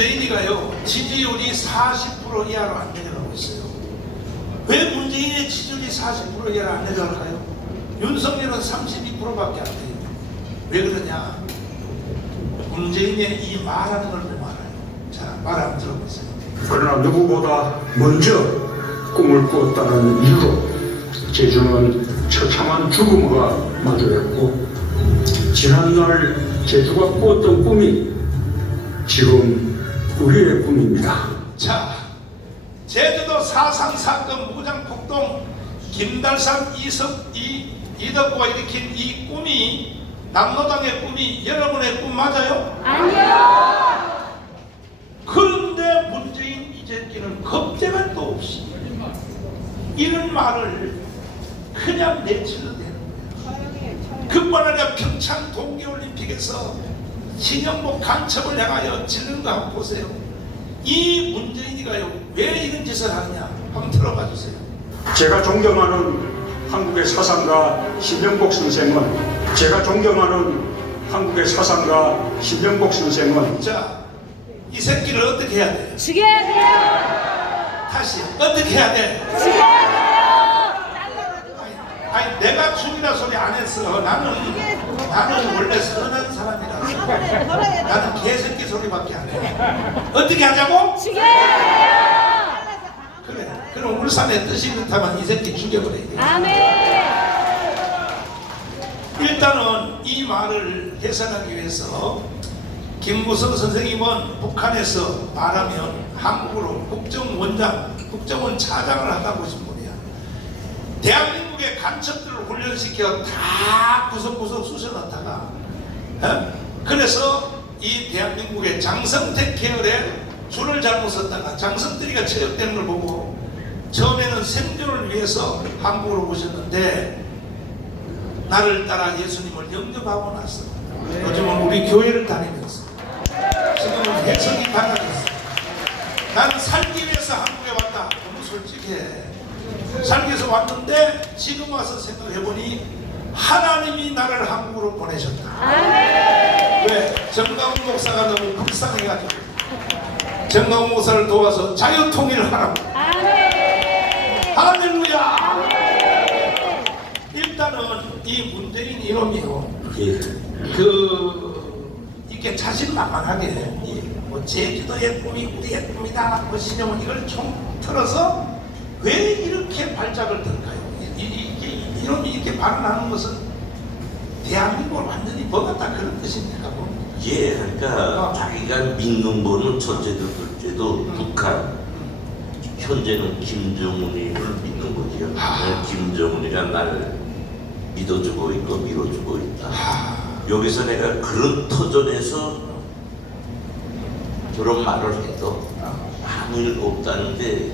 문재인이가요 지지율이 40% 이하로 안 내려가고 있어요. 왜 문재인의 지지율이 40% 이하로 안 내려갈까요? 윤석열은 32%밖에 안 돼요. 왜 그러냐? 문재인의 이 말하는 걸 보면 알아요. 자, 말 한번 들어보세요. 그러나 누구보다 먼저 꿈을 꾸었다는 이유로 제주는 처참한 죽음과 마주했고, 지난날 제주가 꾸었던 꿈이 지금 우리의 꿈입니다. 자, 제주도 4.3 사건 무장폭동 김달산 이덕구가 일으킨 이 꿈이 남로당의 꿈이 여러분의 꿈 맞아요? 아니요. 그런데 문재인 이재기는 겁재갈도 없이 이런 말을 그냥 내치도 되는 거예요. 그뿐 아니라 평창 동계올림픽에서 신영복 간첩을 향하여 지른 거 한번 보세요. 이 문재인이가요 왜 이런 짓을 하느냐 한번 들어봐 주세요. 제가 존경하는 한국의 사상가 신영복 선생은 자, 이 새끼를 어떻게 해야 돼? 죽여야 돼요. 다시 어떻게 해야 돼? 죽여야 돼요. 아니 내가 죽이라 소리 안 했어. 나는 원래 선한 사람이라. 나는 개새끼 소리밖에 안 해. 어떻게 하자고? 죽여야 돼요. 그래. 그럼 울산의 뜻이 그렇다면 이 새끼 죽여버려야 돼. 아멘. 일단은 이 말을 해석하기 위해서 김무성 선생님은 북한에서 말하면 한국으로 국정원 차장을 한다고 하신 분이야. 대한민국의 간첩들을 훈련시켜 다 구석구석 쑤셔놨다가 그래서 이 대한민국의 장성택 계열에 줄을 잘못 섰다가 장성택이가 체력되는 걸 보고 처음에는 생존을 위해서 한국으로 오셨는데 나를 따라 예수님을 영접하고 났어. 요즘은 우리 교회를 다니면서 지금은 해석이 달라졌어. 나는 살기 위해서 한국에 왔다. 너무 솔직해. 살기 위해서 왔는데 지금 와서 생각해보니 하나님이 나를 한국으로 보내셨다. 아멘. 왜? 정강훈 목사가 너무 불쌍해가지고 정강훈 목사를 도와서 자유통일하라고. 아멘. 할렐루야. 아멘. 일단은 이 문재인 이놈이요 이렇게 자신만만하게 뭐 제주도의 꿈이 우리의 꿈이다 뭐 신영은 이걸 총 틀어서 왜 이렇게 발작을 들까요? 이놈이 이렇게 발언하는 것은 대한민국을 완전히 먹었다 그런 뜻입니까? 예, 그러니까 자기가 믿는 거는 첫째도 둘째도 북한, 현재는 김정은이를 믿는 거지요. 김정은이가 나를 믿어주고 있고 밀어주고 있다. 여기서 내가 그런 터전에서 저런 말을 해도 아무 일 없다는데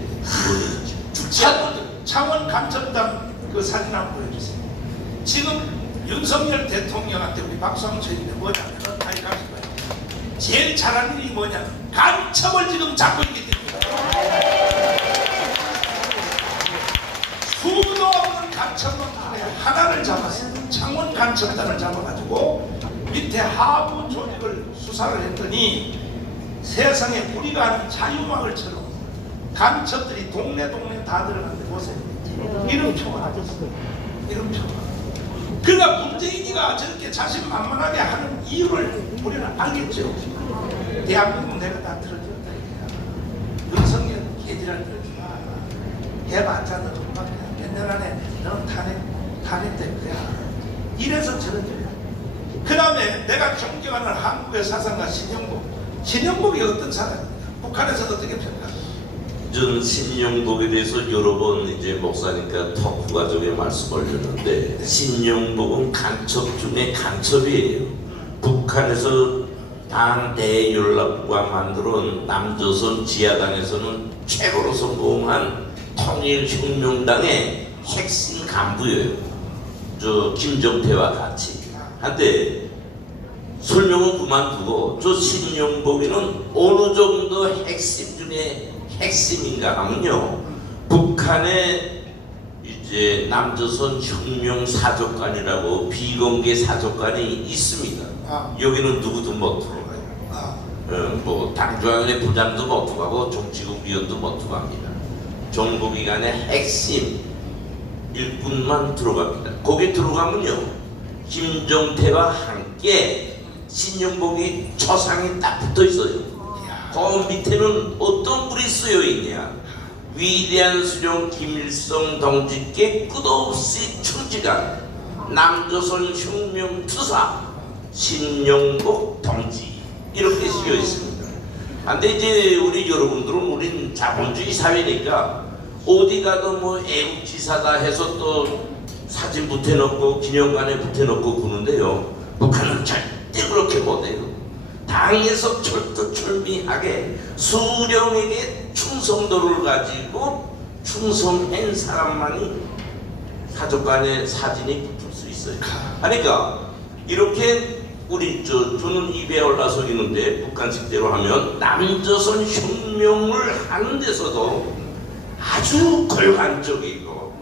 창원 간첩단 그 사진 한번 보여주세요. 지금 윤석열 대통령한테 우리 박수 한번 쳐주는데 뭐냐면 다시 가실 거예요. 제일 잘하는 일이 뭐냐? 간첩을 지금 잡고 있기 때문에 수도 없는 간첩은 하나를 잡았어요. 창원 간첩단을 잡아가지고 밑에 하부 조직을 수사를 했더니 세상에 우리가 아는 자유마을처럼 간첩들이 동네 다 들어갔는데 보세요. 이름 총알 이름 총알. 그러니까 문재인이가 저렇게 자신만만하게 하는 이유를 우리는 알겠죠. 대한민국 내가 다 틀어줬다 이거야. 윤석열 개지랄 들지 마. 해봤자 너 몇 년 안에 너는 탄핵될 거야. 이래서 저런 거야. 그 다음에 내가 존경하는 한국의 사상가 신영복이 어떤 사람입니까? 북한에서 어떻게 평가합니까? 저는 신영복에 대해서 여러 번 이제 목사니까 토크 가족에 말씀 올렸는데 신영복은 간첩 중에 간첩이에요. 북한에서 당 대연락부가 만들어온 남조선 지하당에서는 최고로 성공한 통일혁명당의 핵심 간부예요. 저 김정태와 같이. 한데 설명은 그만두고 저 신영복이는 어느 정도 핵심 중에 핵심인가 하면요, 북한의 이제 남조선 혁명 사족관이라고 비공개 사족관이 있습니다. 여기는 누구도 못 들어가요. 뭐 당 중앙위원회 부장도 못 가고 정치국 위원도 못 갑니다. 정부기관의 핵심 일꾼만 들어갑니다. 거기 들어가면요, 김종태와 함께 신용복이 초상이 딱 붙어 있어요. 그 밑에는 어떤 글이 쓰여 있냐? 위대한 수령 김일성 동지께 끝없이 충직한 남조선 혁명 투사 신용복 동지, 이렇게 쓰여 있습니다. 근데 이제 우리 여러분들은 우린 자본주의 사회니까 어디 가도 뭐 애국지사다 해서 또 사진 붙여놓고 기념관에 붙여놓고 그러는데요, 북한은 절대 그렇게 못해요. 당에서 철두철미하게 수령에게 충성도를 가지고 충성한 사람만이 사족간에 사진이 붙을 수 있어요. 그러니까 이렇게 저는 입에 올라서 있는데 북한식대로 하면 남조선 혁명을 하는 데서도 아주 걸간적이고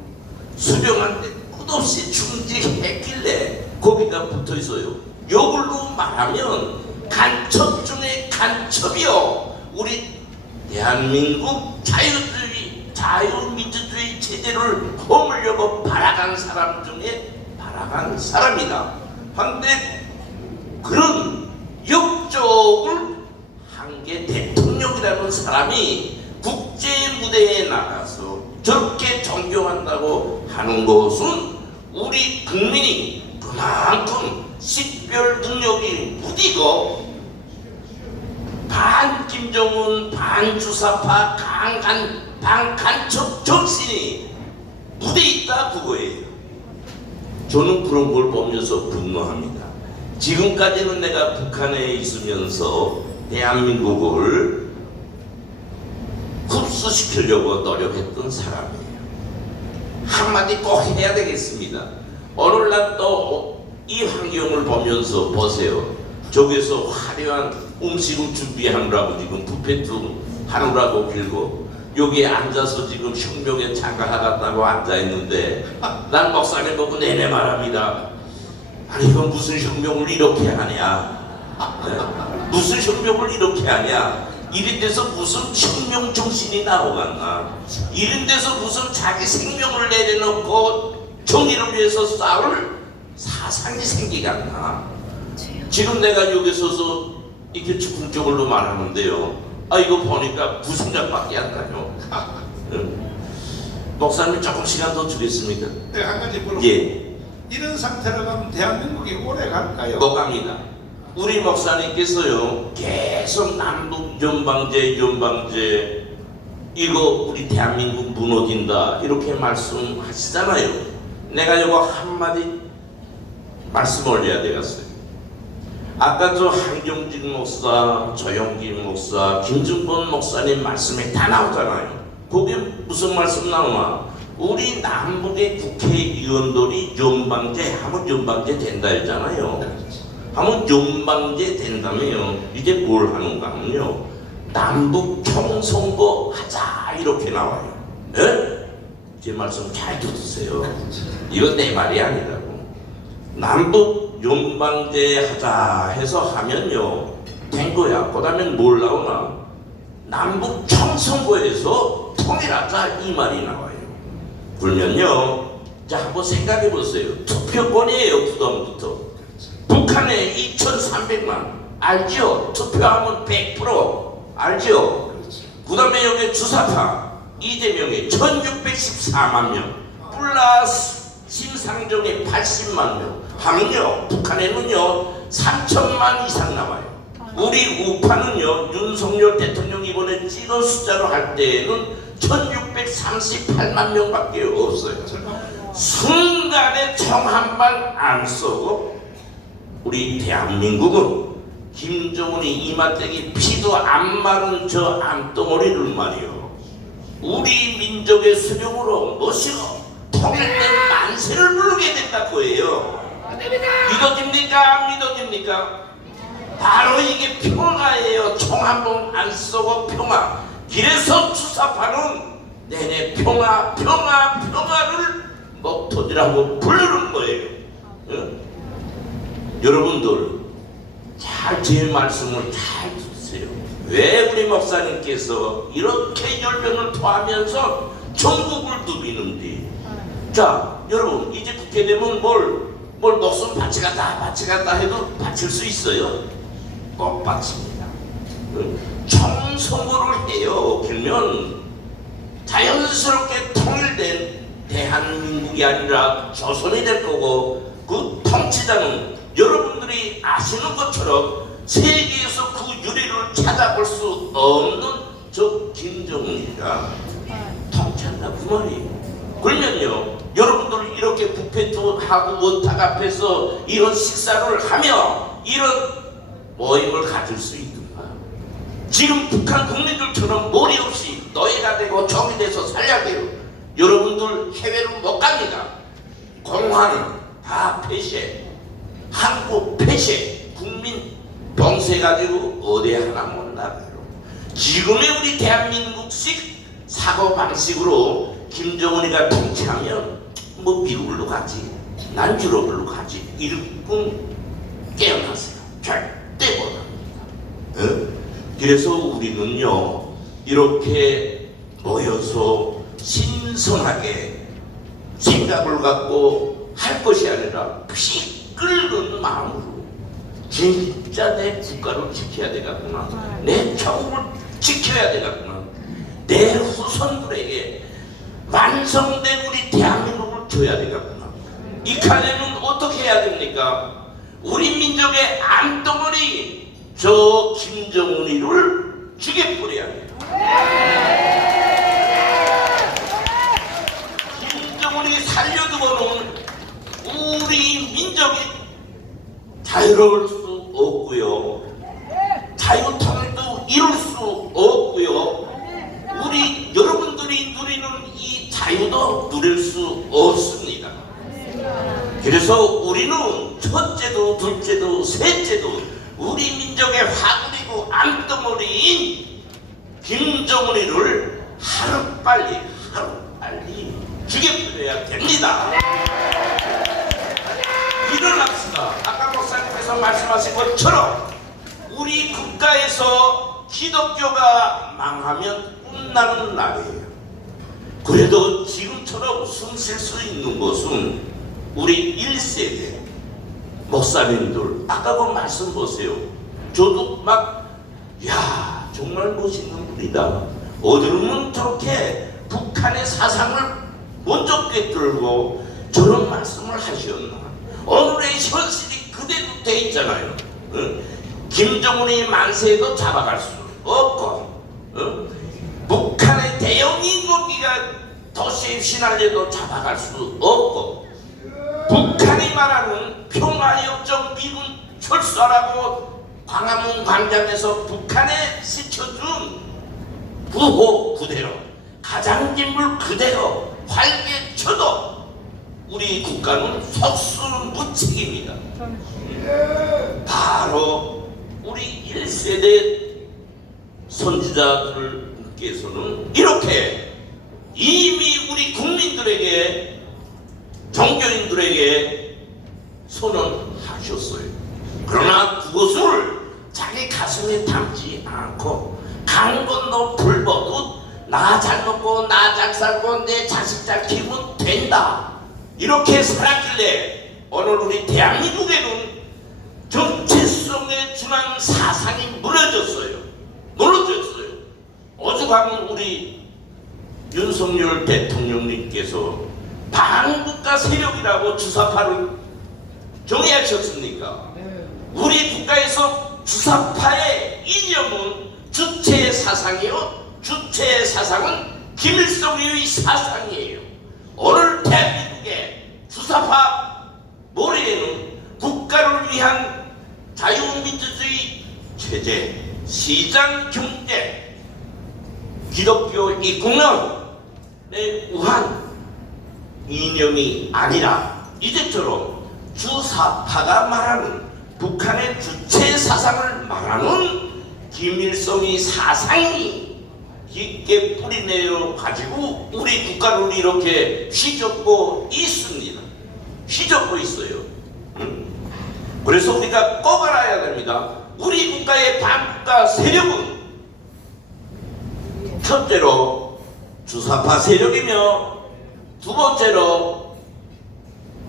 수령한테 끝없이 충직했길래 거기다 붙어 있어요. 이걸로 말하면 간첩 중에 간첩이요, 우리 대한민국 자유민주주의 체제를 허물려고 발악한 사람 중에 발악한 사람이다. 한데 그런 역적을 한 게 대통령이라는 사람이 국제 무대에 나가서 저렇게 존경한다고 하는 것은 우리 국민이 그만큼 식별 능력이 무디고 반 김정은 반 주사파 반 간첩 정신이 무대에 있다, 그거예요. 저는 그런 걸 보면서 분노합니다. 지금까지는 내가 북한에 있으면서 대한민국을 흡수시키려고 노력했던 사람이에요. 한마디 꼭 해야 되겠습니다. 오늘날 또 이 환경을 보면서 보세요. 저기서 화려한 음식을 준비하느라고 지금 뷔페트 하느라고 길고, 여기에 앉아서 지금 혁명에 참가하겠다고 앉아있는데 난 목사님 보고 내내 말합니다. 아니 이건 무슨 혁명을 이렇게 하냐, 네? 무슨 혁명을 이렇게 하냐, 이런 데서 무슨 혁명 정신이 나오겠나, 이런 데서 무슨 자기 생명을 내려놓고 정의를 위해서 싸울 사상이 생기겠나. 지금 내가 여기 서서 이렇게 즉흥적으로 말하는데요, 이거 보니까 부생각밖에 안 나요. 목사님 조금 시간 더 주겠습니까? 네, 한 가지 물어볼게요. 예. 이런 상태로 가면 대한민국이 오래 갈까요? 못 갑니다. 우리 목사님께서요, 계속 남북 연방제 이거 우리 대한민국 무너진다 이렇게 말씀하시잖아요. 내가 이거 한마디 말씀 올려야 되겠어요. 아까 저 한경직 목사, 조영기 목사, 김준권 목사님 말씀에 다 나오잖아요. 거기에 무슨 말씀 나오나? 우리 남북의 국회의원들이 연방제 하면 연방제 된다 했잖아요. 하면 연방제 된다며요. 이제 뭘 하는가 하면요, 남북 총선거 하자 이렇게 나와요. 예? 제 말씀 잘 들으세요. 이건 내 말이 아니라고. 남북 연방제 하자 해서 하면요 된 거야. 그 다음에 뭘 나오나? 남북 총선거에서 통일하자 이 말이 나와요. 그러면요, 자 한번 생각해 보세요. 투표권이에요. 부담부터 북한에 2,300만 알죠? 투표하면 100% 알죠? 그 다음에 여기 주사파 이재명이 1,614만 명 플러스 심상정이 80만 명 하면요, 북한에는요 3천만 이상 나와요. 우리 우파는요, 윤석열 대통령 이번에 찍은 숫자로 할 때에는 1,638만 명밖에 없어요. 순간에 총 한 발 안 쏘고 우리 대한민국은 김정은이 이마떼기 피도 안 마른 저 암덩어리를 말이요, 우리 민족의 수령으로 모시고 통일된 만세를 부르게 된다 거예요. 믿어집니까? 안 믿어집니까? 바로 이게 평화예요. 총 한 번 안 쏘고 평화. 그래서 주사파는 내내 평화를 목토지라고 부르는 거예요. 여러분들 잘 제 말씀을 잘 들으세요. 왜 우리 목사님께서 이렇게 열병을 토하면서 전국을 누비는지. 자, 여러분, 이제 국회 되면 뭘 목숨 바치겠다 해도 바칠 수 있어요? 못 바칩니다. 총선거를 해요. 그러면 자연스럽게 통일된 대한민국이 아니라 조선이 될 거고, 그 통치자는 여러분들이 아시는 것처럼 세계에서 그 유래를 찾아볼 수 없는 저 김정은이가 통치한다 그 말이에요. 그러면요, 여러분들 이렇게 뷔페트하고 원탁 앞에서 이런 식사를 하며 이런 모임을 가질 수 있는가? 지금 북한 국민들처럼 머리 없이 노예가 되고 종이 돼서 살려야 돼요. 여러분들 해외로 못 갑니다. 공화는 다 폐쇄, 한국 폐쇄, 국민 봉쇄해가지고 어디 하나 못 나가요. 지금의 우리 대한민국식 사고방식으로 김정은이가 통치하면 뭐 미국으로 가지, 난 유럽으로 가지, 이렇게 깨어났어요. 절대 못합니다. 그래서 우리는요, 이렇게 모여서 신선하게 생각을 갖고 할 것이 아니라 피 끓는 마음으로 진짜 내 국가를 지켜야 되겠구나, 내 조국을 지켜야 되겠구나, 내 후손들에게 완성된 우리 대한민국을 줘야 되겠구나. 이 칸에는 어떻게 해야 됩니까? 우리 민족의 암덩어리 저 김정은이를 죽여버려야 돼요. 김정은이 살려두고는 우리 민족이 자유로울 수 없고요, 자유통일도 이룰 수 없고요, 우리 여러분들이 누리는 이 자유도 누릴 수 없습니다. 그래서 우리는 첫째도 둘째도 셋째도 우리 민족의 화두리고 암덩어리인 김정은이를 하루빨리 죽여버려야 됩니다. 일어납시다. 아까 목사님께서 말씀하신 것처럼 우리 국가에서 기독교가 망하면 끝나는 날이에요. 그래도 지금처럼 숨 쉴 수 있는 것은 우리 1세대 목사님들, 아까 그 말씀 보세요. 저도 막, 야, 정말 멋있는 분이다. 어디로는 저렇게 북한의 사상을 먼저 꿰뚫고 저런 말씀을 하셨나. 오늘의 현실이 그대로 돼 있잖아요. 김정은이 만세도 잡아갈 수 없고, 북한의 대형 인공기가 도시에 휘날려도 잡아갈 수 없고, 북한이 말하는 평화협정 미군 철수하라고 광화문 광장에서 북한에 시켜준 부호 그대로, 가장진물 그대로 활개쳐도 우리 국가는 속수무책입니다. 바로 우리 1세대 선지자들께서는 이렇게 이미 우리 국민들에게, 종교인들에게 선언하셨어요. 그러나 그것을 자기 가슴에 담지 않고 강 건너 불 보듯 나 잘 먹고 나 잘 살고 내 자식 잘 키우면 된다, 이렇게 살았길래 오늘 우리 대한민국에는 정체성에 준한 사상이 무너졌어요. 오죽하면 우리 윤석열 대통령님께서 반국가 세력이라고 주사파를 정의하셨습니까? 우리 국가에서 주사파의 이념은 주체의 사상이요, 주체의 사상은 김일성의 사상이에요. 오늘 대한민국의 주사파 머리에는 국가를 위한 자유민주주의 체제, 시장 경제, 기독교 이국론의 우한 이념이 아니라 이제처럼 주사파가 말하는 북한의 주체 사상을 말하는 김일성의 사상이 깊게 뿌리내려 가지고 우리 국가를 이렇게 휘젓고 있습니다. 휘젓고 있어요. 그래서 우리가 꼭 알아야 됩니다. 우리 국가의 반국가 세력은 첫째로 주사파 세력이며 두 번째로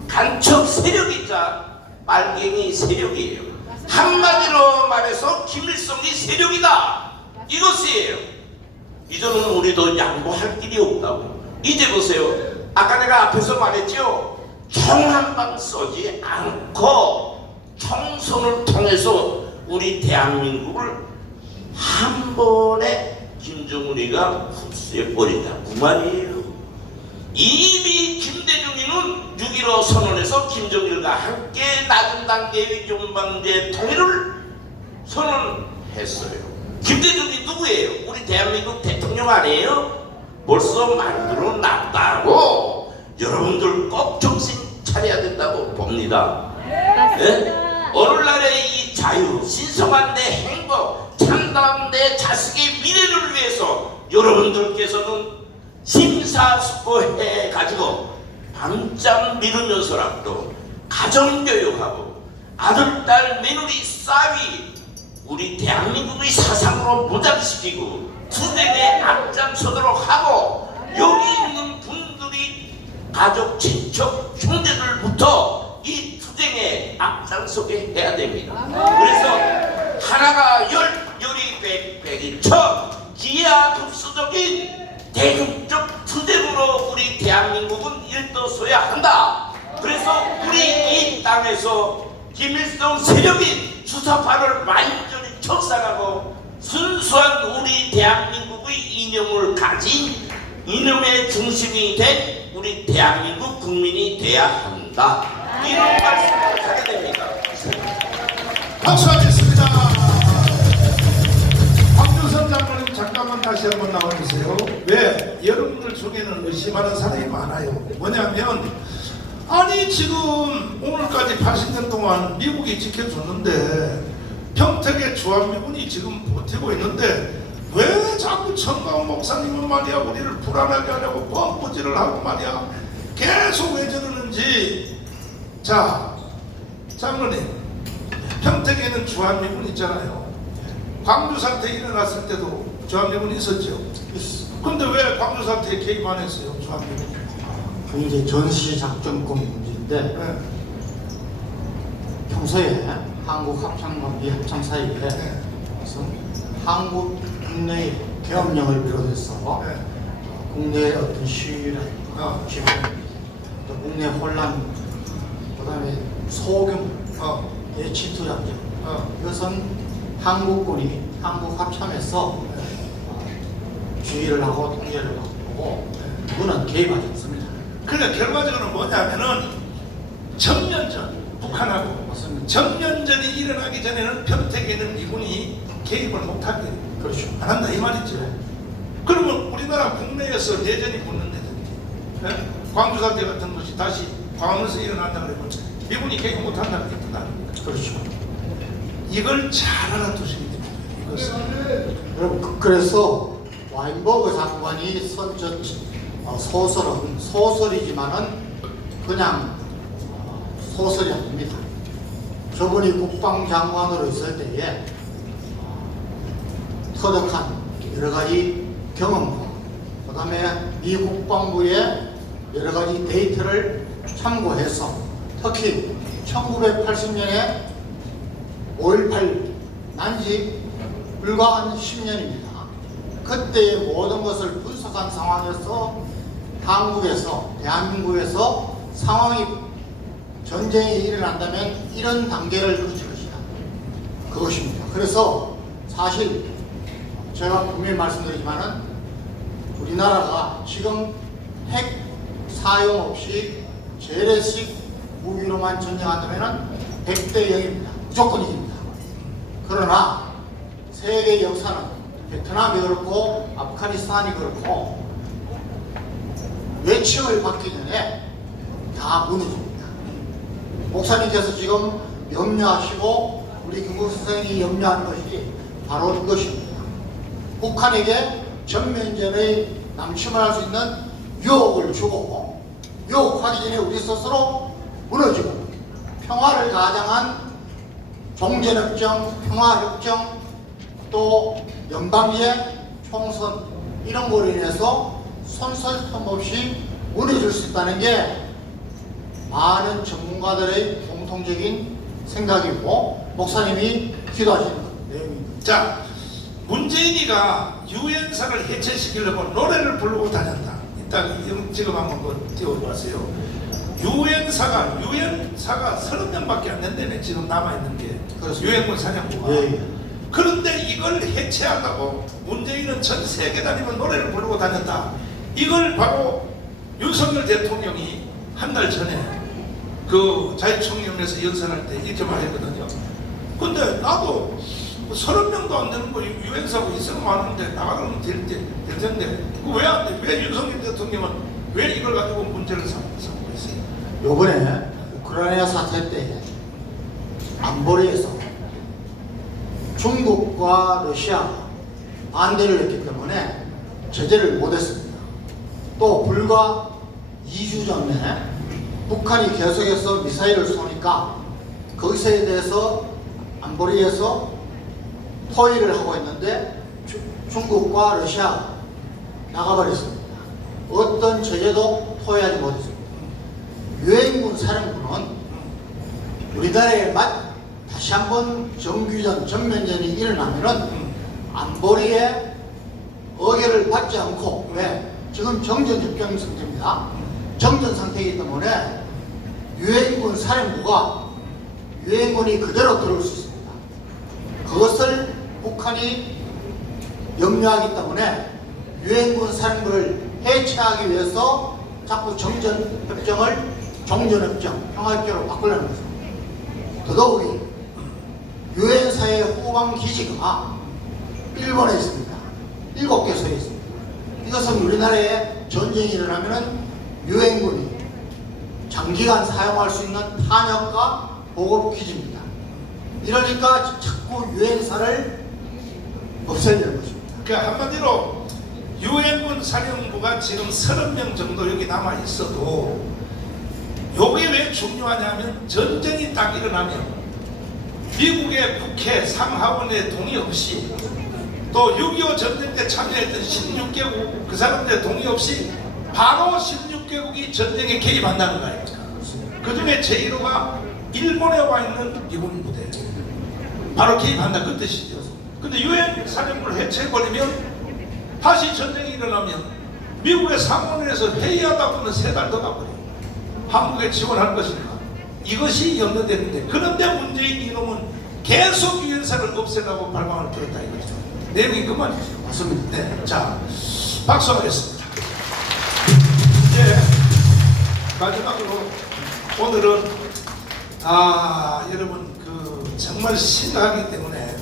간첩 세력이자 빨갱이 세력이에요. 한마디로 말해서 김일성이 세력이다 이것이에요. 이제는 우리도 양보할 길이 없다고. 이제 보세요. 아까 내가 앞에서 말했죠. 총 한 방 쏘지 않고 총선을 통해서 우리 대한민국을 한 번에 김정은이가 흡수해버린다 그 말이에요. 이미 김대중이는 6.15 선언에서 김정일과 함께 낮은 단계의 연방제 통일을 선언했어요. 김대중이 누구예요? 우리 대한민국 대통령 아니에요? 벌써 만들어 놨다고 여러분들 꼭 정신 차려야 된다고 봅니다. 네? 오늘날의 이 자유, 신성한 내 행복, 참다운 내 자식의 미래를 위해서 여러분들께서는 심사숙고해 가지고 밤잠 미루면서라도 가정교육하고 아들, 딸, 며느리, 싸위 우리 대한민국의 사상으로 무장시키고 투쟁에 앞장서도록 하고 여기 있는 분들이 가족, 친척, 형제들부터 이 투쟁에 앞장서게 해야 됩니다. 그래서 하나가 열이 백이 천 기하급수적인 대중적 투쟁으로 우리 대한민국은 일떠서야 한다. 그래서 우리 이 땅에서 김일성 세력인 주사파를 완전히 척살하고 순수한 우리 대한민국의 이념을 가진 이념의 중심이 된 우리 대한민국 국민이 돼야 한다. 이런 말씀을 하게 됩니다. 박수하겠습니다. 황교선 장관님 잠깐만 다시 한번 나와주세요. 왜? 여러분들 중에는 의심하는 사람이 많아요. 뭐냐면 아니 지금 오늘까지 80년 동안 미국이 지켜줬는데 평택의 주한미군이 지금 버티고 있는데 왜 자꾸 천가훈 목사님은 말이야 우리를 불안하게 하려고 뻔뿌질을 하고 말이야 계속 왜 저러는지. 자 장로님, 평택에는 주한미군 있잖아요. 광주 사태 일어났을 때도 주한미군 있었죠. 근데 왜 광주 사태에 개입 안 했어요 주한미군? 그 이제 전시작전권 문제인데 네. 평소에 한국 합창과 미합창 사이에 네. 무슨 한국 국내의 계엄령을 비롯해서 네. 국내의 어떤 시위라든가 지금 또 국내 혼란, 그다음에 소규모 예치투 작전, 이것은 한국군이 한국 합참에서 주의를 하고 통제를 하고 그거는 개입하지 않습니다. 그러니까 결과적으로 뭐냐면은 전면전, 북한하고 맞습니다. 전면전이 일어나기 전에는 평택에는 미군이 개입을 못하게 그렇죠. 안 한다 이 말이죠. 그러면 우리나라 국내에서 내전이 붙는데 광주 사태 같은 것이 다시 광화문에서 일어난다 그러면 미군이 개입 못한다는 게 뜻 아닙니까? 그렇죠. 이걸 잘 알아두셔야 됩니다. 이것은 여러분, 그래서 와인버그 장관이 쓴 소설은 소설이지만은 그냥 소설이 아닙니다. 저분이 국방장관으로 있을 때에 터득한 여러 가지 경험과 그 다음에 미 국방부의 여러 가지 데이터를 참고해서 특히 1980년에 5.18 난지 불과 한 10년입니다. 그때의 모든 것을 분석한 상황에서 한국에서, 대한민국에서 상황이 전쟁이 일어난다면 이런 단계를 거칠 것이다. 그것입니다. 그래서 사실 제가 분명히 말씀드리지만은 우리나라가 지금 핵 사용 없이 재래식 무기로만 전쟁한다면은 100대 0입니다. 무조건 이깁니다. 그러나 세계 역사는 베트남이 그렇고 아프가니스탄이 그렇고 외침을 받기 전에 다 무너집니다. 목사님께서 지금 염려하시고 우리 김국 선생이 염려하는 것이 바로 그것입니다. 북한에게 전면전의 남침을 할 수 있는 유혹을 주고 유혹하기 전에 우리 스스로 무너지고 평화를 가장한 종전협정, 평화협정, 또 연방제 총선 이런 거로 인해서 손설텀 없이 무너질 수 있다는 게 많은 전문가들의 공통적인 생각이고 목사님이 기도하시는 내용입니다. 자, 문재인이가 유엔사를 해체시키려고 노래를 부르고 다녔다. 일단 지금 한번 띄워보세요. 유엔사가 30명밖에 안 된다네. 지금 남아있는 게 그렇습니다. 유엔군 사령부가. 예. 그런데 이걸 해체한다고 문재인은 전 세계 다니면 노래를 부르고 다녔다. 이걸 바로 윤석열 대통령이 한 달 전에 그 자유총연에서 연설할 때 이렇게 말했거든요. 근데 나도 30명도 안 되는 거 유엔사고 있으면 많은데 나가면 될 텐데 왜 안 돼? 왜 윤석열 대통령은 왜 이걸 가지고 문제를 삼고 있어요? 요번에 우크라이나 사태 때 안보리에서 중국과 러시아가 반대를 했기 때문에 제재를 못했습니다. 또 불과 2주 전에 북한이 계속해서 미사일을 쏘니까 거기서에 대해서 안보리에서 토의를 하고 있는데 중국과 러시아가 나가버렸습니다. 어떤 제재도 토의하지 못했습니다. 유엔군 사령부는 우리나라에 다시 한번 정규전, 전면전이 일어나면은 안보리에 의결을 받지 않고, 왜? 지금 정전협정 상태입니다. 정전 상태이기 때문에 유엔군 사령부가 유엔군이 그대로 들어올 수 있습니다. 그것을 북한이 염려하기 때문에 유엔군 사령부를 해체하기 위해서 자꾸 정전협정을 종전협정, 평화협정으로 바꾸려는 것입니다. 더더욱이 유엔사의 후방 기지가 일본에 있습니다. 7개소에 있습니다. 이것은 우리나라에 전쟁이 일어나면 유엔군이 장기간 사용할 수 있는 탄약과 보급 기지입니다. 이러니까 자꾸 유엔사를 없애려는 것입니다. 그러니까 한마디로 유엔군 사령부가 지금 30명 정도 여기 남아 있어도 요게 왜 중요하냐면 전쟁이 딱 일어나면 미국의 국회 상하원의 동의 없이 또 6.25 전쟁 때 참여했던 16개국 그 사람들의 동의 없이 바로 16개국이 전쟁에 개입한다는 거 아닙니까? 그 중에 제1호가 일본에 와 있는 미군 부대 바로 개입한다 그 뜻이죠. 근데 유엔 사령부를 해체해버리면 다시 전쟁이 일어나면 미국의 상원에서 회의하다 보면 3달 더 가버려요. 한국에 지원할 것인가 이것이 염려되는데, 그런데 문재인 이놈은 계속 유엔사를 없애려고 발광을 들었다 이거죠. 내용이 그 말이죠. 맞습니다. 네, 자 박수하겠습니다. 이제 마지막으로 오늘은 여러분 그 정말 심각하기 때문에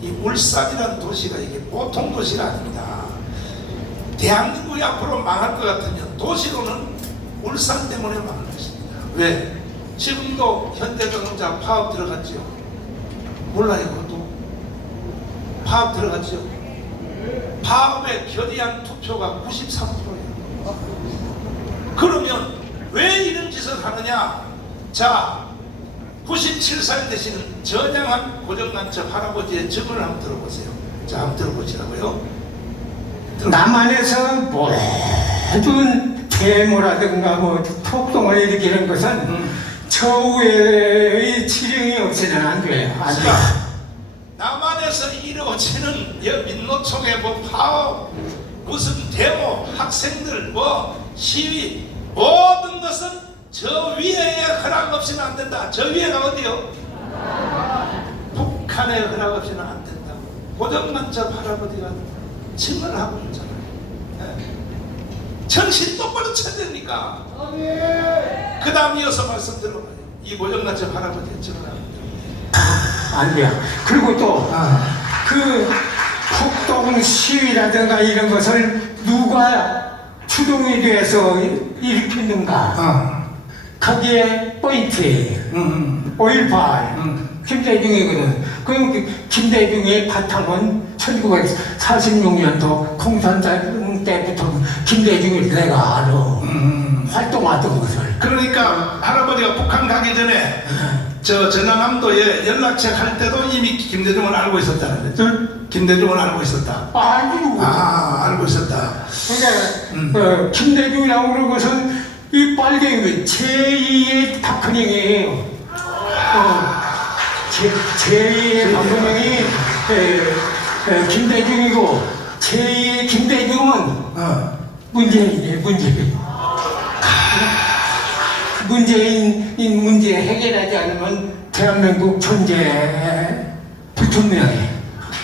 이 울산이라는 도시가 이게 보통 도시가 아닙니다. 대한민국이 앞으로 망할 것 같으면 도시로는 울산 때문에 망할 것입니다. 왜? 지금도 현대자동차 파업 들어갔죠? 몰라요 그것도? 파업 들어갔죠? 파업에 결의한 투표가 93%예요. 그러면 왜 이런 짓을 하느냐? 자, 97살 되시는 전향한 고정간첩 할아버지의 증언을 한번 들어보세요. 자, 한번 들어보시라고요. 남한에서 모든 데모라든가 뭐 폭동을 일으키는 것은 저우의 지령이 없이는 안 돼요. 안 돼요. 남한에서 이루어지는 민노총의 뭐 파업, 무슨 데모, 학생들 뭐 시위 모든 것은 저 위에 허락 없이는 안 된다. 저 위에가 어디요? 북한의 허락 없이는 안 된다고 고정간첩 할아버지가 증언을 하고 있잖아요. 정신 똑바로 쳐야 되니까. 그 다음 이어서 말씀 들어봐요. 이 고정간첩 할아버지의 증언합니다. 안 돼요. 그리고 또 그 폭동 시위라든가 이런 것을 누가 추동이 돼서 일으켰는가? 거기에 포인트예요. 5.18 김대중이거든. 그럼 김대중의 바탕은 1946년도 공산당 때부터 김대중을 내가 알아. 활동하던 것을. 그러니까 할아버지가 북한 가기 전에 저 전라남도에 연락책 할 때도 이미 김대중을 알고 있었다는 거죠. 김대중은 알고 있었다. 아주 알고 있었다. 그러니까 김대중이라고 그러고선 이 빨갱이 제2의 박근혜예요. 제2의 박근혜이 김대중이고 제2의 김대중은 문재인이에요. 문재인 문제 해결하지 않으면 대한민국 존재 불투명해.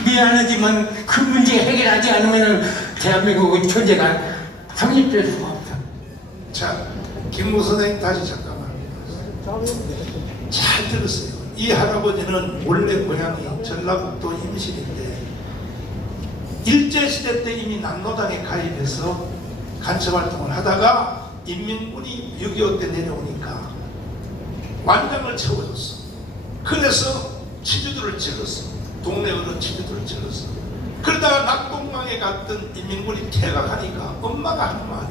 미안하지만 그 문제 해결하지 않으면 대한민국의 존재가 성립될 수가 없어. 자, 김무 선생님 다시 잠깐만. 잘 들었어요. 이 할아버지는 원래 고향이 전라북도 임실인데 일제시대 때 이미 남노당에 가입해서 간첩활동을 하다가 인민군이 6.25 때 내려오니까 완장을 채워줬어. 그래서 치주들을 질렀어. 동네 어른 치주들을 질렀어. 그러다가 낙동강에 갔던 인민군이 퇴각하니까 엄마가 한 말이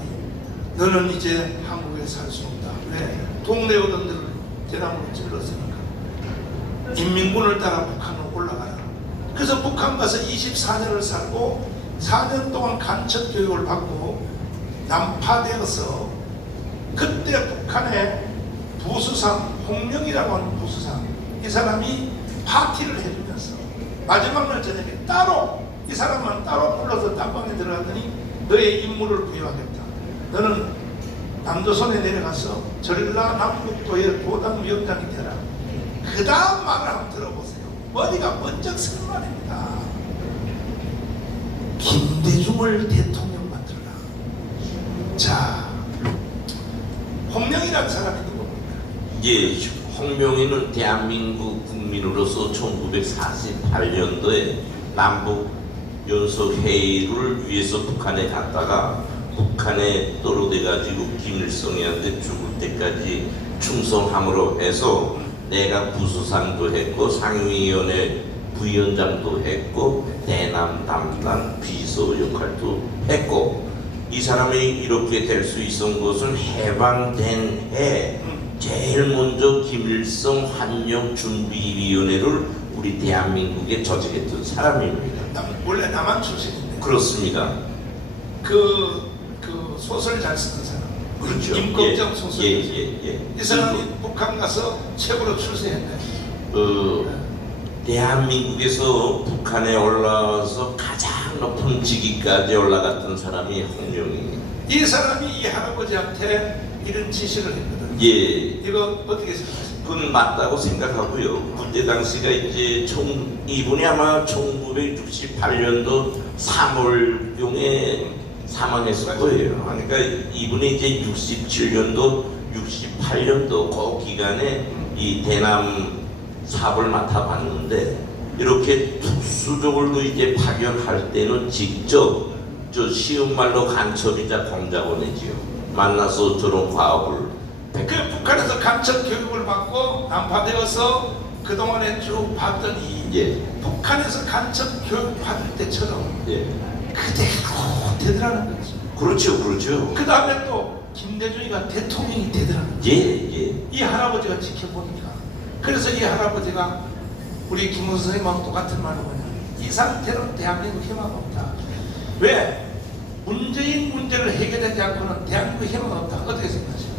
너는 이제 한국에 살 수 없다. 왜? 동네 어른들을 대나무로 찔렀으니까. 인민군을 따라 북한으로 올라가라. 그래서 북한 가서 24년을 살고 4년 동안 간첩 교육을 받고 난파되어서 그때 북한의 부수상 홍명이라고 하는 부수상 이 사람이 파티를 해주면서 마지막 날 저녁에 따로 이 사람만 따로 불러서 땀방에 들어가더니 너의 임무를 부여하겠다. 너는 남조선에 내려가서 전라 남북도의 도당위원장이 되라. 그 다음 말을 한번 들어보세요. 머리가 번쩍 서는 말입니다. 김대중을 대통령 만들라. 자, 홍명이라는 사람이 누굽니까? 예, 홍명희는 대한민국 국민으로서 1948년도에 남북 연석 회의를 위해서 북한에 갔다가 북한에 떨어져가지고 김일성이한테 죽을 때까지 충성함으로 해서 내가 부수상도 했고 상임위원회 부위원장도 했고 대남 담당 비서 역할도 했고 이 사람이 이렇게 될 수 있었던 것은 해방된 해 제일 먼저 김일성 환영 준비위원회를 우리 대한민국에 조직했던 사람입니다. 원래 남한 출신인데. 그렇습니다. 그 소설 잘 쓰는 사람. 그렇죠. 임꺽정 소설. 예. 이 사람이 북한 가서 최고로 출세했네. 대한민국에서 북한에 올라와서 가장 높은 직위까지 올라갔던 사람이 홍명희입니다. 이 사람이 이 할아버지한테 이런 지시를 했거든. 예. 이거 어떻게 생각하십니까? 그건 맞다고 생각하고요. 그때 당시가 이제 이분이 아마 1968년도 3월경에 사망했을 거예요. 그러니까 이분이 이제 67년도, 68년도 그 기간에 이 대남 사업을 맡아봤는데 이렇게 특수적으로 이제 파견할 때는 직접 저 쉬운 말로 간첩이자 공작원이지요. 만나서 저런 과업을 그 북한에서 간첩 교육을 받고 난파되어서 그동안에 쭉 봤더니 예. 북한에서 간첩 교육 받을 때처럼 예. 그대로 되더라는 거지. 그렇죠. 그 다음에 또 김대중이가 대통령이 되더라는 거지. 예. 이 할아버지가 지켜보니까. 그래서 이 할아버지가 우리 김훈 선생님하고 똑같은 말을 뭐냐. 이 상태로는 대한민국 희망 없다. 왜? 문재인 문제를 해결하지 않고는 대한민국 희망 없다. 어떻게 생각하세요?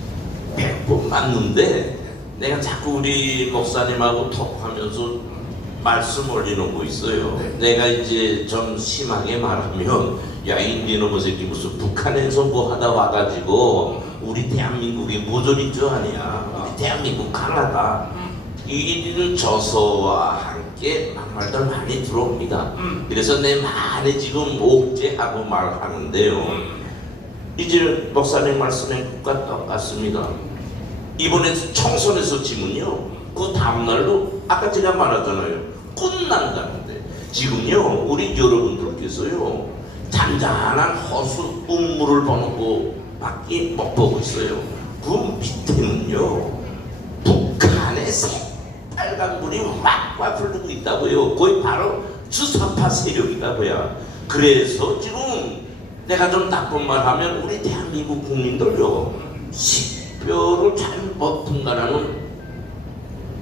100번 맞는데 내가 자꾸 우리 목사님하고 톡하면서 말씀 올리는 거 있어요. 네. 내가 이제 좀 심하게 말하면 야 인디놈의 새끼 무슨 북한에서 뭐 하다 와가지고 우리 대한민국이 모조리 줄 아니야. 우리 대한민국 강하다. 이리는 저서와 함께 막말들 많이 들어옵니다. 그래서 내 말에 지금 옥죄하고 말하는데요. 이제 목사님 말씀에 똑같습니다. 이번에 총선에서 지면요, 그 다음날로 아까 제가 말하잖아요, 끝난다는데 지금요 우리 여러분들께서요 잔잔한 허수 음물을 보는 거밖에 못 보고 있어요. 그 밑에는요 북한의 새빨간 불이 막와 불고 있다고요. 거의 바로 주사파 세력이라고요. 그래서 지금 내가 좀 나쁜 말 하면 우리 대한민국 국민들요 식별을 잘 못한다라는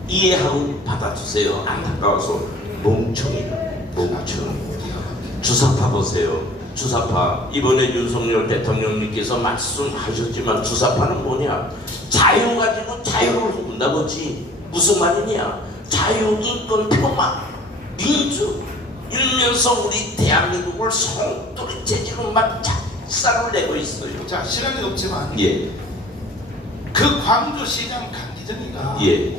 이해하고 받아주세요. 안타까워서 멍청이다. 주사파 보세요. 주사파 이번에 윤석열 대통령님께서 말씀하셨지만 주사파는 뭐냐? 자유 가지고 자유를 훔다 보지. 무슨 말이냐? 자유, 인권, 평화, 민주 이러면서 우리 대한민국을 송두리 재질로 막 작살을 내고 있어요. 자, 시간이 없지만 예, 그 광주시장 강기정이가 예,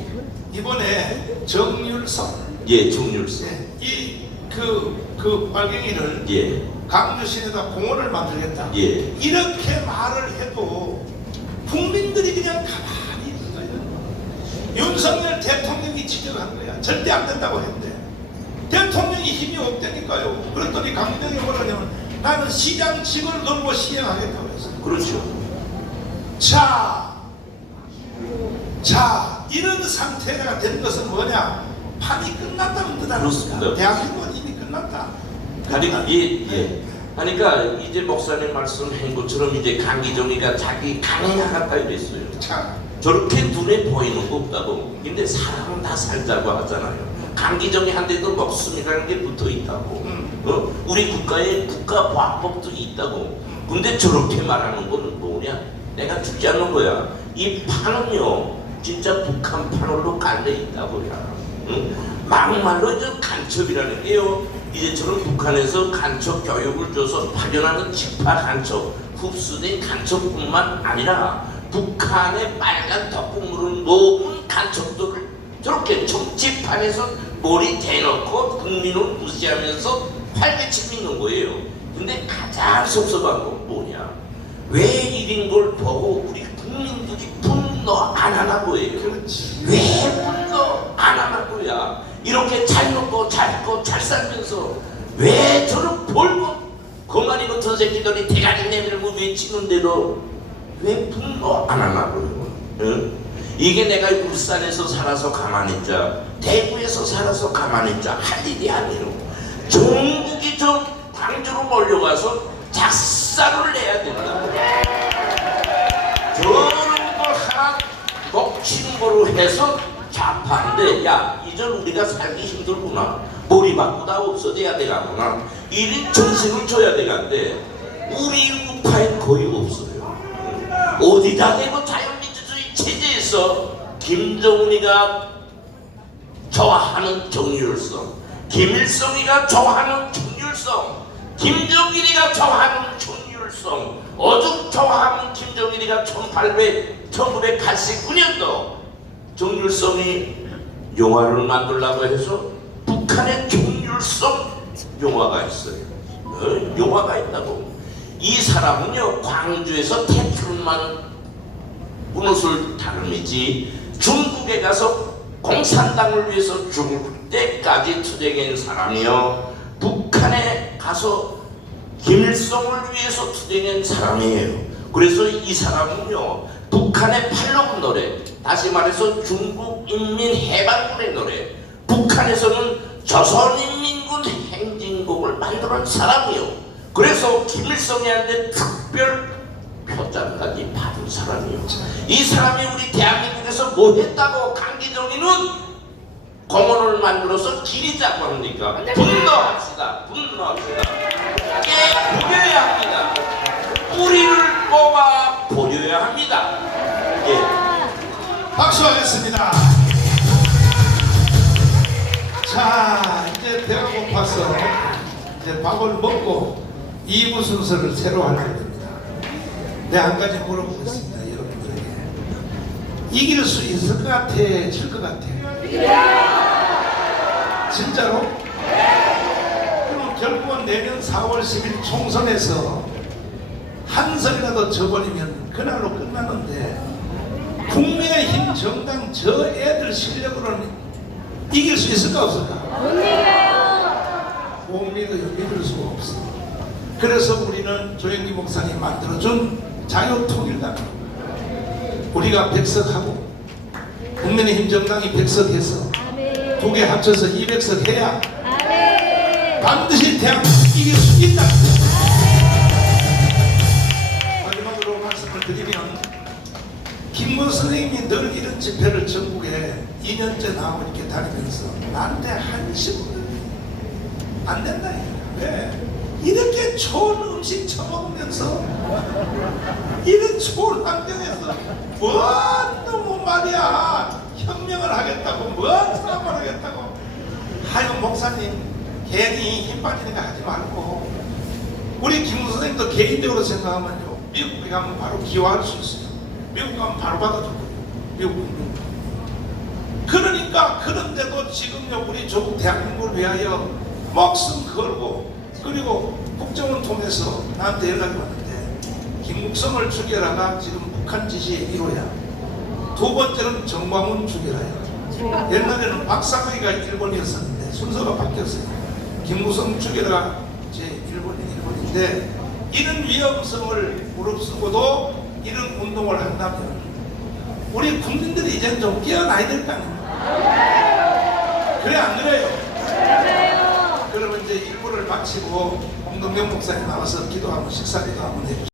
이번에 정율성 예, 정률세. 이그 빨갱이를 예, 강주시내다 공원을 만들겠다. 예. 이렇게 말을 해도 국민들이 그냥 가만히 있는 거예요. 윤석열 대통령이 지적한 거야. 절대 안 된다고 했는데 대통령이 힘이 없다니까요. 그랬더니 강기정이 뭐라냐면 나는 시장직을 놓고 시행하겠다고 했어요. 그렇죠. 자, 이런 상태가 된 것은 뭐냐? 판이 끝났다는 뜻 아닙니까? 그렇습니다. 대한민국은 이미 끝났다. 그러니까 예. 그러니까 이제 목사님 말씀한 것처럼 이제 강기정이가 자기 강나갔다 이랬어요. 자, 저렇게 눈에 보이는 거 없다고. 근데 사람은 다 살자고 하잖아요. 강기정이 한데도 목숨이라는 게 붙어 있다고. 우리 국가에 국가보안법도 있다고. 근데 저렇게 말하는 거는 뭐냐? 내가 죽지 않는 거야. 이 판은요, 진짜 북한 판으로 깔려 있다고요. 막말로 이제 간첩이라는 게요. 이제처럼 북한에서 간첩 교육을 줘서 파견하는 직파 간첩, 흡수된 간첩뿐만 아니라 북한의 빨간 덕국물을 모은 간첩들을 저렇게 정치판에서 머리 대놓고 국민을 무시하면서 활개치고 있는 거예요. 근데 가장 섭섭한 건 뭐냐? 왜 이런 걸 보고 우리 국민들이 분노 안 하나 거예요? 그렇지. 왜 분노 안 하나 거야? 이렇게 잘 먹고 잘 입고 잘 살면서 왜 저런 볼고 거만이 같은 새끼들이 대가리 내밀고 외치는 대로 왜 분노 안 하나 거예요? 응? 이게 내가 울산에서 살아서 가만히 있자, 대구에서 살아서 가만히 있자 할 일이 아니에요. 전국이 저 광주로 몰려가서 작사를 내야 된다. 저런 걸 하나 먹히는 거로 해서 좌파인데, 야, 이전 우리가 살기 힘들구나. 머리 바꾸다 없어져야 되겠구나. 이런 정신을 줘야 되는데 우리 우파엔 거의 없어요. 어디다 대고 자유민주주의 체제에서 김정은이가 좋아하는 정율성, 김일성이가 좋아하는 정율성, 김정일이가 좋아하는 정율성, 어죽 좋아하는 김정일이가 1989년도 정율성이 영화를 만들려고 해서 북한의 정율성 영화가 있어요. 영화가 있다고. 이 사람은요, 광주에서 태출만 무엇을 다름이지 중국에 가서 공산당을 위해서 죽을 때까지 투쟁한 사람이요, 북한에 가서 김일성을 위해서 투쟁한 사람이에요. 그래서 이 사람은요, 북한의 팔로군 노래, 다시 말해서 중국 인민해방군의 노래, 북한에서는 조선인민군 행진곡을 만드는 사람이요. 그래서 김일성이한테 특별 표장까지 받은 사람이요. 이 사람이 우리 대한민국에서 뭐 했다고 강기정이는 공원을 만들어서 기리자고 합니까? 분노합시다. 분노합시다. 깨부려야 합니다. 뿌리를 뽑아 버려야 합니다. 예. 박수하겠습니다. 자, 이제 배가 고파서 이제 밥을 먹고 2부 순서를 새로 하려고 합니다. 내가 한 가지 물어보겠습니다, 여러분들에게. 이길 수 있을 것 같아, 질 것 같아? 진짜로? 그럼 결국은 내년 4월 10일 총선에서 한 선이라도 져버리면 그날로 끝나는데, 국민의힘 정당 저 애들 실력으로는 이길 수 있을까 없을까? 못 이겨요. 못 믿어요. 믿을 수가 없어. 그래서 우리는 조영기 목사님 만들어준 자유통일당, 우리가 100석하고 국민의힘 정당이 100석해서 아멘. 두 개 합쳐서 200석 해야 아멘. 반드시 대한민국 이길 수 있다. 마지막으로 말씀을 드리면, 김문 선생님이 늘 이런 집회를 전국에 2년째 나오고 이렇게 다니면서 나한테 한심을 안 된다. 왜? 이렇게 좋은 음식 처먹으면서 이런 좋은 환경에서 뭐 말이야 혁명을 하겠다고 싸움을 하겠다고. 아유 목사님 괜히 힘 빠지는 거 하지 말고 우리 김 선생님도 개인적으로 생각하면요 미국에 가면 바로 기여할 수 있어요. 미국 가면 바로 받아주거든요. 미국 국민. 그러니까 그런데도 지금요 우리 조국 대한민국을 위하여 목숨 걸고 그리고 국정원 통해서 나한테 연락이 왔는데 김국성을 죽여라가 지금 북한 지시의 1호야. 두 번째는 정광훈 죽여라야. 옛날에는 박사가이가 1번이었었는데 순서가 바뀌었어요. 김국성 죽여라 제 1번인데 이런 위험성을 무릅쓰고도 이런 운동을 한다면 우리 국민들이 이제는 좀 깨어나야 될 거 아닙니까? 그래 안 그래요? 그러면 이제 일부를 마치고 홍동경 목사님 나와서 기도하고 식사기도 한번 해주세요.